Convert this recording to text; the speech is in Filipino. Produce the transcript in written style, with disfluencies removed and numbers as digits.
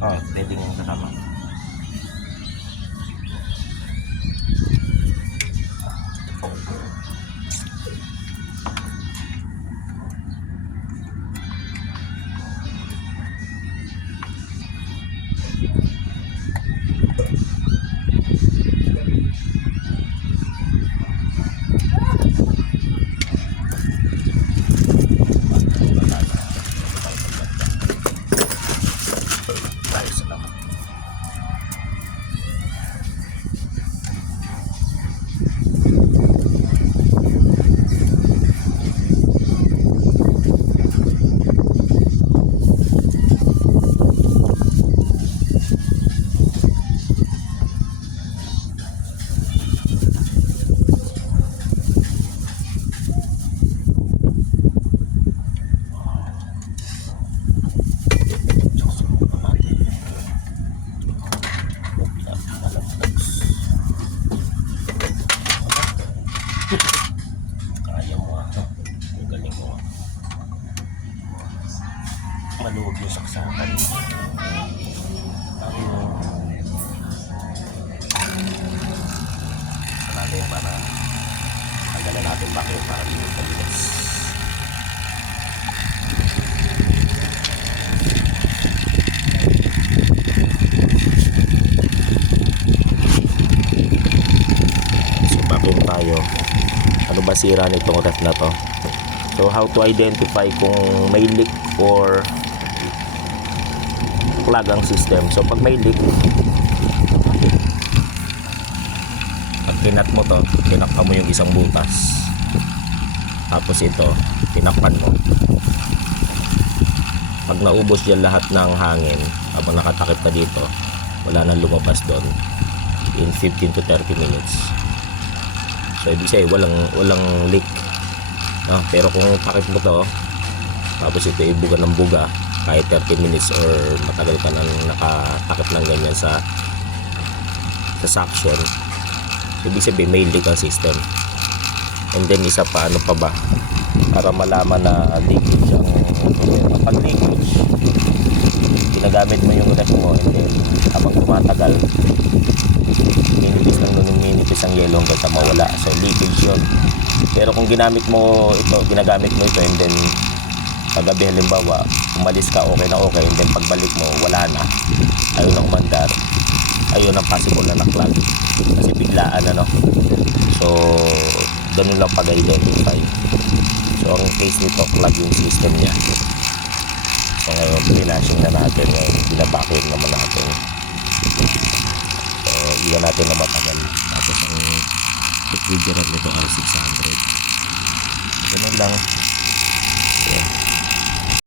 Oh, pwede nga kasama. Kaya mo ako. Ang galing mo. Maluwag yung saksakan. Sabi mo. Sarali para magalan natin bakit para linis na linis. So bakit tayo? Ano ba sira nitong ref na to? So how to identify kung may leak or clog ang system. So pag may leak, pag pinat mo to, tinakpan mo yung isang butas, tapos ito tinakpan mo. Pag naubos dyan lahat ng hangin habang nakatakip ka dito, wala nang lumabas doon in 15 to 30 minutes. So ibig sabihin walang leak, no? Pero kung takip mo to tapos ito ibuga ng buga kahit 30 minutes or matagal ka nang nakatakip ng ganyan sa suction, so ibig sabihin may leak ang system. And then isa pa, ano pa ba para malaman na leakage ang problema? Pag leakage, ginagamit mo yung ref mo and then habang tumatagal minipis ang yelo hanggang sa mawala. So leakage yun. Pero kung ginagamit mo ito and then paggabi halimbawa umalis ka okay and then pagbalik mo wala na, ayun ang umandar, ayun ang possible na naklag kasi biglaan ano. So ganun lang pag-identify. So ang case nito, clog yung system niya. So ngayon pinashing na natin, binabacuum naman natin. Iwan natin na matagal. Tapos ang refrigerant nito R600. Ganun lang. Yeah.